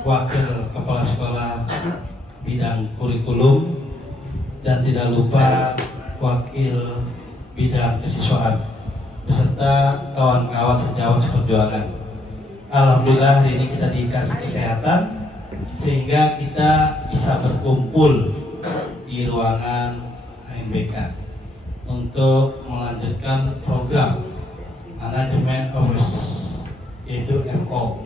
Wakil Kepala Sekolah Bidang Kurikulum, dan tidak lupa Wakil Bidang Kesiswaan beserta kawan-kawan sejawat seperjuangan. Alhamdulillah hari ini kita dikasih kesehatan sehingga kita bisa berkumpul di ruangan AMBK untuk melanjutkan program manajemen komunikasi, yaitu MO.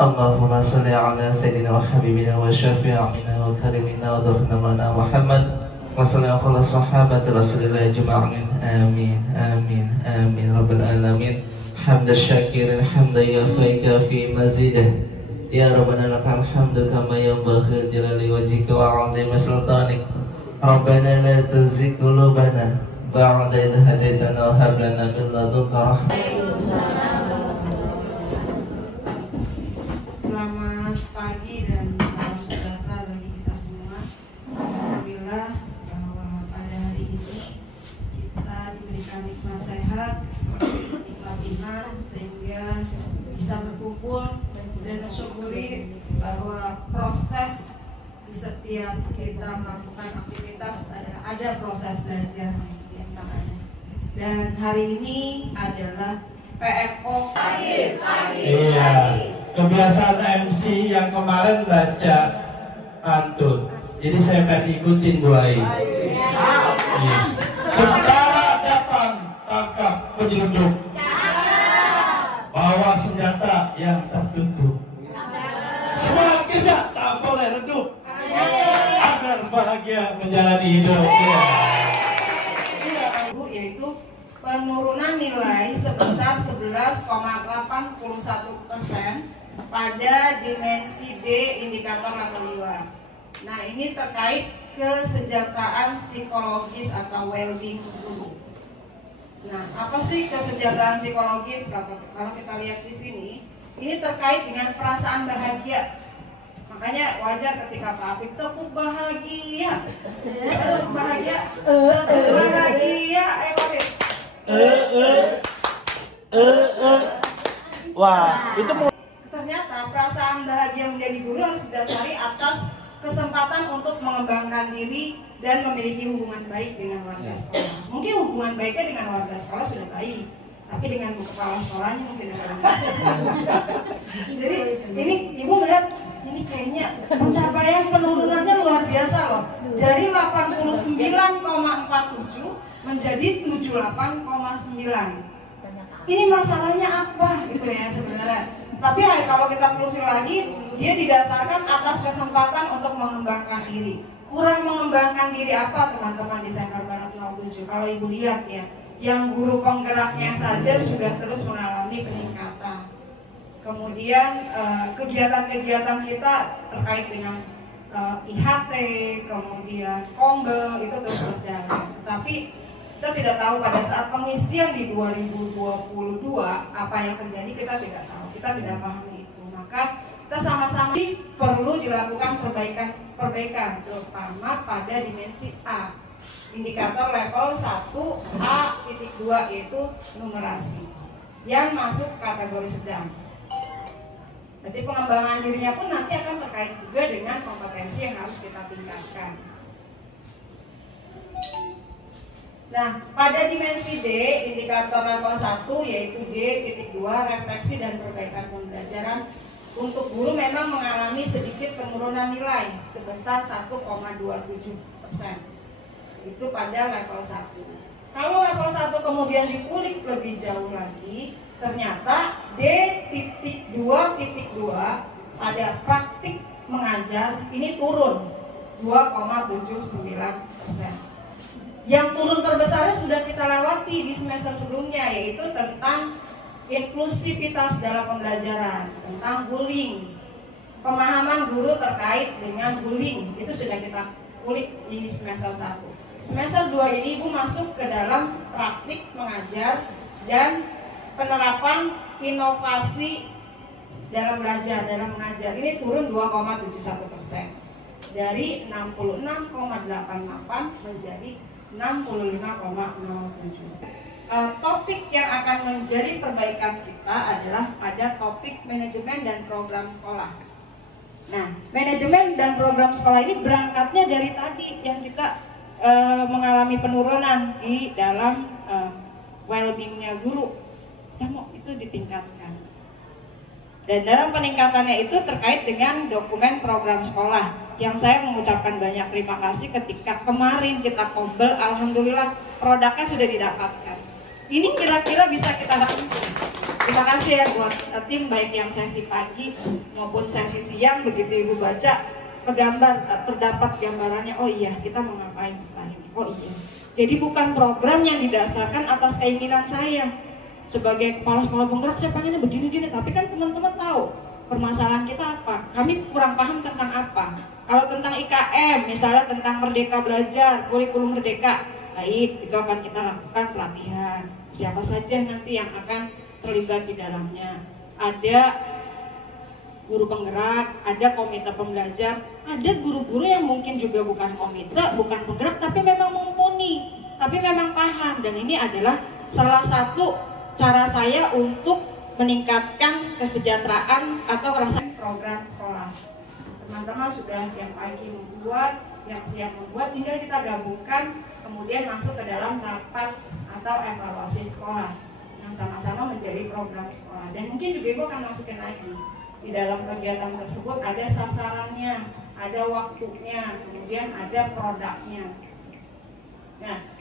Allahumma salli ala sayyidina wa habibina wa syafi'ina wa karimina wa durhana Muhammad wa salli ala sahabati Rasulillah ajma'in. Amin amin amin rabbal alamin. Hamda syakirin hamda yafaika fi mazidah. Ya Rabbana lakal hamdu kama yanbaghi jalali wajhika wa 'azimi sultanik. Rabbana la tuzigh qulubana ba'da idh hadaytana wa hab lana min ladunka rahmah. Selamat pagi dan salam sejahtera bagi kita semua. Alhamdulillah bahwa pada hari ini kita diberikan nikmat sehat, nikmat iman, sehingga bisa berkumpul dan mensyukuri bahwa proses di setiap kita melakukan aktivitas ada proses belajar yang namanya. Dan hari ini adalah PMO pagi. Iya. Kebiasaan MC yang kemarin baca pantun, jadi saya akan ikutin Bu Ai. Tentara datang tangkap penyelundup, bawa senjata yang tertutup, semakin tak boleh redup, agar bahagia menjalani hidup. Yaitu penurunan nilai sebesar 11,81% pada dimensi D indikator level 2. Nah, ini terkait kesejahteraan psikologis atau well-being guru. Nah, apa sih kesejahteraan psikologis? Kalau kita lihat di sini, ini terkait dengan perasaan bahagia. Makanya wajar ketika Pak Afif tepuk bahagia, tepuk bahagia, tepuk bahagia, Pak Afif. Wah, itu Ternyata perasaan bahagia menjadi guru harus didasari atas kesempatan untuk mengembangkan diri dan memiliki hubungan baik dengan warga sekolah. Mungkin hubungan baiknya dengan warga sekolah sudah baik, tapi dengan kepala sekolahnya mungkin ada. Jadi ini Ibu melihat ini kayaknya pencapaian penurunannya luar biasa loh. Dari 89,47 menjadi 78,9. Ini masalahnya apa gitu ya sebenarnya. Tapi kalau kita telusuri lagi, dia didasarkan atas kesempatan untuk mengembangkan diri. Kurang mengembangkan diri apa teman-teman di Sanggar Barat 07? Kalau Ibu lihat ya, yang guru penggeraknya saja sudah terus mengalami peningkatan. Kemudian kegiatan-kegiatan kita terkait dengan IHT, kemudian Kombel itu terus berjalan. Tapi kita tidak tahu pada saat pengisian di 2022 apa yang terjadi, kita tidak tahu, kita tidak pahami itu. Maka kita sama-sama perlu dilakukan perbaikan terutama pada dimensi A, indikator level 1A.2 yaitu numerasi yang masuk kategori sedang. Jadi pengembangan dirinya pun nanti akan terkait juga dengan kompetensi yang harus kita tingkatkan. Nah, pada dimensi D, indikator level 1 yaitu D.2, refleksi dan perbaikan pembelajaran. Untuk guru memang mengalami sedikit penurunan nilai sebesar 1,27%. Itu pada level 1. Kalau level 1 kemudian dikulik lebih jauh lagi, ternyata D.2.2 pada praktik mengajar ini turun 2,79%. Yang turun terbesarnya sudah kita lewati di semester sebelumnya, yaitu tentang inklusivitas dalam pembelajaran, tentang bullying, pemahaman guru terkait dengan bullying, itu sudah kita kulik di semester 1. Semester 2 ini Ibu masuk ke dalam praktik mengajar dan penerapan inovasi dalam belajar, dalam mengajar. Ini turun 2,71%. Dari 66,88 menjadi 65,07. Topik yang akan menjadi perbaikan kita adalah pada topik manajemen dan program sekolah. Nah, manajemen dan program sekolah ini berangkatnya dari tadi yang kita mengalami penurunan di dalam well-being-nya guru. Itu ditingkatkan. Dan dalam peningkatannya itu terkait dengan dokumen program sekolah, yang saya mengucapkan banyak terima kasih ketika kemarin kita kombel, alhamdulillah produknya sudah didapatkan. Ini kira-kira bisa kita rangkum. Terima kasih ya buat tim, baik yang sesi pagi maupun sesi siang. Begitu Ibu baca, terdapat gambarannya. Oh iya, kita mau ngapain setelah ini? Oh iya. Jadi bukan program yang didasarkan atas keinginan saya. Sebagai kepala sekolah penggerak saya pengennya begini-gini, tapi kan teman-teman tahu permasalahan kita apa, kami kurang paham tentang apa. Kalau tentang IKM, misalnya tentang Merdeka Belajar, kurikulum Merdeka, baik, itu akan kita lakukan pelatihan. Siapa saja nanti yang akan terlibat di dalamnya. Ada guru penggerak, ada komite pembelajar, ada guru-guru yang mungkin juga bukan komite, bukan penggerak, tapi memang mumpuni, tapi memang paham. Dan ini adalah salah satu cara saya untuk meningkatkan kesejahteraan atau rasa program sekolah. Teman-teman sudah yang pagi membuat, yang siang membuat, tinggal kita gabungkan, kemudian masuk ke dalam rapat atau evaluasi sekolah yang sama-sama menjadi program sekolah. Dan mungkin juga Ibu akan masukin lagi di dalam kegiatan tersebut ada sasarannya, ada waktunya, kemudian ada produknya. Nah,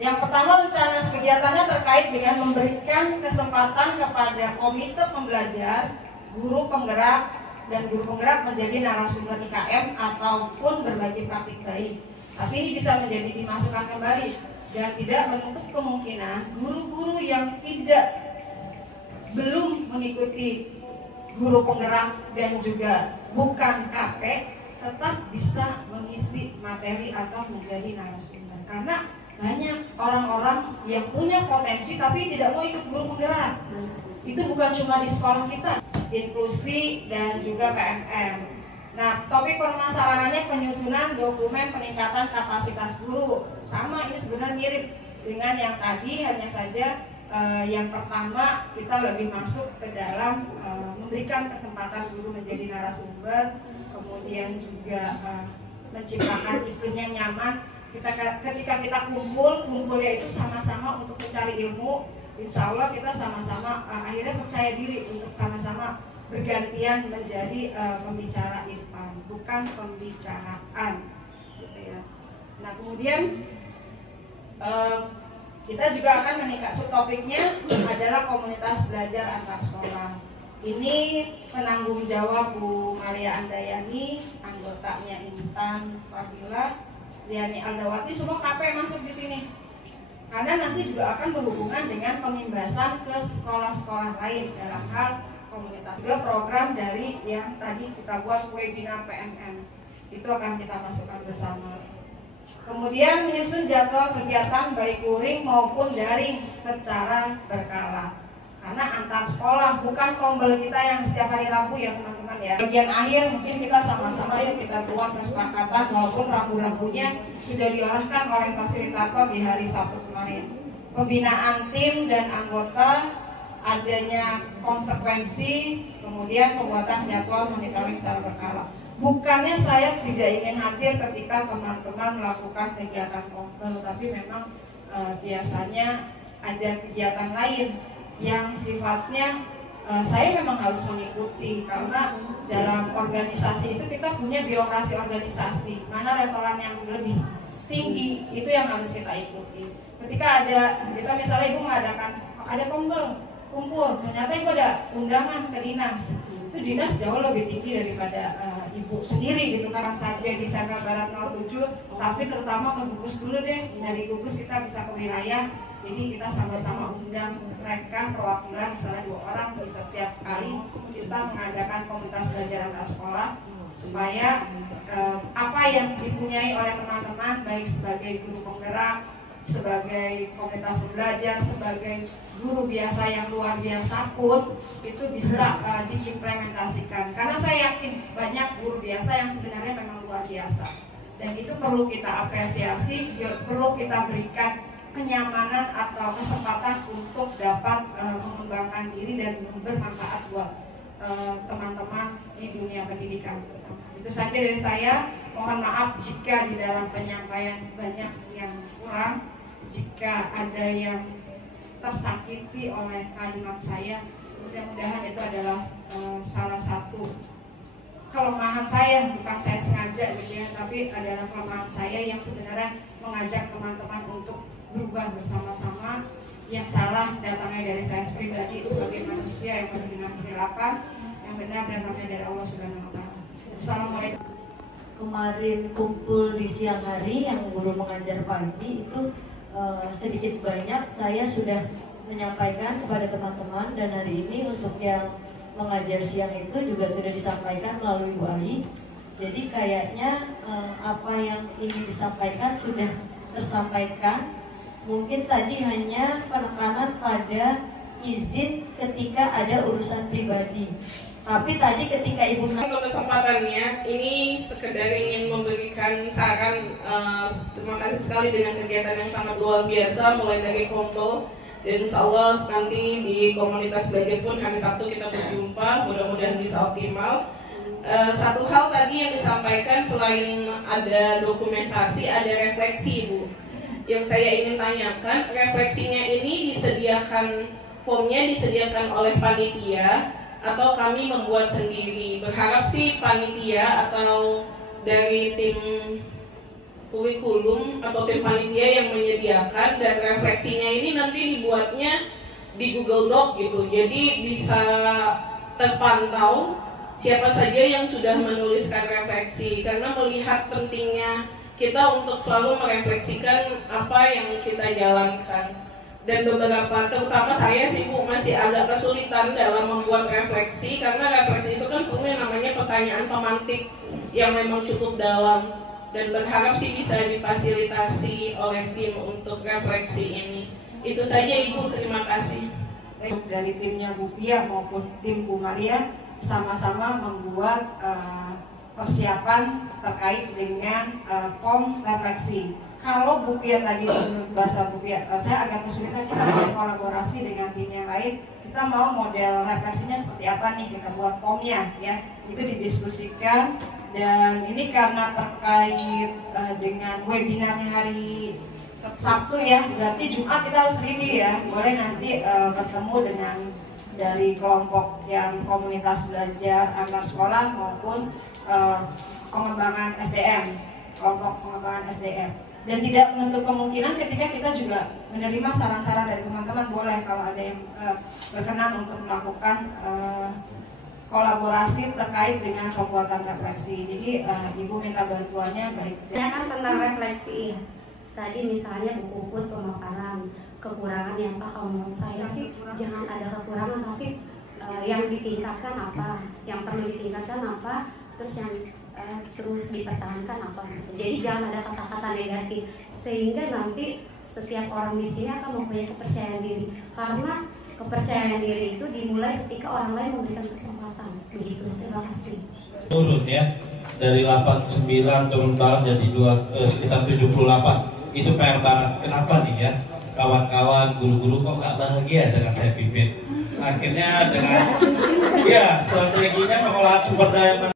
yang pertama rencana kegiatannya terkait dengan memberikan kesempatan kepada komite pembelajar, guru penggerak, dan guru penggerak menjadi narasumber IKM ataupun berbagi praktik baik. Tapi ini bisa menjadi dimasukkan kembali dan tidak menutup kemungkinan guru-guru yang belum mengikuti guru penggerak dan juga bukan KP tetap bisa mengisi materi atau menjadi narasumber. Karena banyak orang-orang yang punya potensi tapi tidak mau ikut guru penggerak. Itu bukan cuma di sekolah kita, inklusi dan juga PMM. Nah, topik permasalahannya penyusunan dokumen peningkatan kapasitas guru. Sama, ini sebenarnya mirip dengan yang tadi, hanya saja yang pertama kita lebih masuk ke dalam memberikan kesempatan guru menjadi narasumber, kemudian juga menciptakan iklim yang nyaman. Ketika kita kumpulnya itu sama-sama untuk mencari ilmu, insya Allah kita sama-sama akhirnya percaya diri untuk sama-sama bergantian menjadi pembicara IPAN, bukan pembicaraan, gitu ya. Nah, kemudian kita juga akan meningkat, subtopiknya adalah komunitas belajar antar sekolah. Ini penanggung jawab Bu Maria Andayani, anggotanya Intan Fabila, Liani Aldawati, semua KP masuk di sini. Karena nanti juga akan berhubungan dengan pemimbasan ke sekolah-sekolah lain dalam hal komunitas. Juga program dari yang tadi kita buat webinar PMM, itu akan kita masukkan bersama. Kemudian menyusun jadwal kegiatan baik luring maupun daring secara berkala. Karena antar sekolah, bukan kombel kita yang setiap hari Rabu ya teman-teman ya. Bagian akhir mungkin kita sama-sama yuk kita buat kesepakatan walaupun Rabu-Rabunya sudah diarahkan oleh fasilitator di hari Sabtu kemarin. Pembinaan tim dan anggota, adanya konsekuensi, kemudian pembuatan jadwal monitoring secara berkala. Bukannya saya tidak ingin hadir ketika teman-teman melakukan kegiatan kombel, tapi memang biasanya ada kegiatan lain yang sifatnya saya memang harus mengikuti, karena dalam organisasi itu kita punya birokrasi organisasi, mana levelan yang lebih tinggi itu yang harus kita ikuti. Ketika kita misalnya Ibu mengadakan ada kumpul, ternyata Ibu ada undangan ke dinas, itu dinas jauh lebih tinggi daripada Ibu sendiri gitu kan. Saja di Sentra Barat 07, tapi terutama ke gugus dulu deh, dari gugus kita bisa ke wilayah Jadi kita sama-sama undang mereka perwakilan, misalnya 2 orang di setiap kali kita mengadakan komunitas belajar antar sekolah, supaya apa yang dipunyai oleh teman-teman baik sebagai guru penggerak, sebagai komunitas belajar, sebagai guru biasa yang luar biasa pun itu bisa diimplementasikan. Karena saya yakin banyak guru biasa yang sebenarnya memang luar biasa, dan itu perlu kita apresiasi, perlu kita berikan kenyamanan atau kesempatan untuk dapat mengembangkan diri dan bermanfaat buat teman-teman di dunia pendidikan. Itu saja dari saya. Mohon maaf jika di dalam penyampaian banyak yang kurang, jika ada yang tersakiti oleh kalimat saya. Mudah-mudahan itu adalah salah satu kelemahan saya, bukan saya sengaja gitu ya, tapi adalah kelemahan saya yang sebenarnya mengajak teman-teman untuk berubah bersama-sama. Yang salah datangnya dari saya pribadi sebagai manusia yang penuh dengan kehilafan, yang benar datangnya dari Allah Subhanahu wa Ta'ala. Assalamualaikum. Kemarin kumpul di siang hari yang guru mengajar pagi itu sedikit banyak saya sudah menyampaikan kepada teman-teman, dan hari ini untuk yang mengajar siang itu juga sudah disampaikan melalui Bu Ali. Jadi kayaknya apa yang ingin disampaikan sudah tersampaikan. Mungkin tadi hanya penekanan pada izin ketika ada urusan pribadi. Tapi tadi ketika Ibu untuk kesempatannya, ini sekedar ingin memberikan saran. Terima kasih sekali dengan kegiatan yang sangat luar biasa, mulai dari kumpul, dan insya Allah nanti di komunitas belajar pun hari Sabtu kita berjumpa, mudah-mudahan bisa optimal. Satu hal tadi yang disampaikan, selain ada dokumentasi, ada refleksi, Bu. Yang saya ingin tanyakan, refleksinya ini disediakan, formnya disediakan oleh panitia atau kami membuat sendiri? Berharap sih panitia atau dari tim kurikulum atau tim panitia yang menyediakan, dan refleksinya ini nanti dibuatnya di Google Doc gitu, jadi bisa terpantau siapa saja yang sudah menuliskan refleksi, karena melihat pentingnya kita untuk selalu merefleksikan apa yang kita jalankan. Dan beberapa, terutama saya sih Bu, masih agak kesulitan dalam membuat refleksi, karena refleksi itu kan perlu yang namanya pertanyaan pemantik yang memang cukup dalam, dan berharap sih bisa difasilitasi oleh tim untuk refleksi ini. Itu saja Ibu, terima kasih. Dari timnya Bu Pia maupun tim Bu Maria sama-sama membuat persiapan terkait dengan form refleksi. Kalau Bu Pia tadi menurut bahasa Bu Pia, saya agak kesulitan, kita mau kolaborasi dengan tim yang lain. Kita mau model refleksinya seperti apa nih, kita buat formnya ya. Itu didiskusikan, dan ini karena terkait dengan webinarnya hari Sabtu ya, berarti Jumat kita harus ready ya. Boleh nanti bertemu dengan dari kelompok yang komunitas belajar antar sekolah maupun pengembangan SDM, kelompok pengembangan SDM. Dan tidak menutup kemungkinan ketika kita juga menerima saran-saran dari teman-teman, boleh kalau ada yang berkenan untuk melakukan kolaborasi terkait dengan pembuatan refleksi. Jadi Ibu minta bantuannya baik. Ya kan tentang refleksi. Tadi misalnya buku put pemaparan, kekurangan yang apa? Kalau menurut saya sih jangan ada kekurangan, tapi yang ditingkatkan apa, yang perlu ditingkatkan apa, terus yang terus dipertahankan apa. Jadi jangan ada kata-kata negatif, sehingga nanti setiap orang di sini akan mempunyai kepercayaan diri, karena kepercayaan diri itu dimulai ketika orang lain memberikan kesempatan. Begitu. Terima kasih. Turun ya, dari 89 turun tahun jadi sekitar 78. Itu PR banget. Kenapa nih ya, kawan-kawan guru-guru kok nggak bahagia dengan saya pimpin? Akhirnya dengan ya strateginya pengolahan sumber daya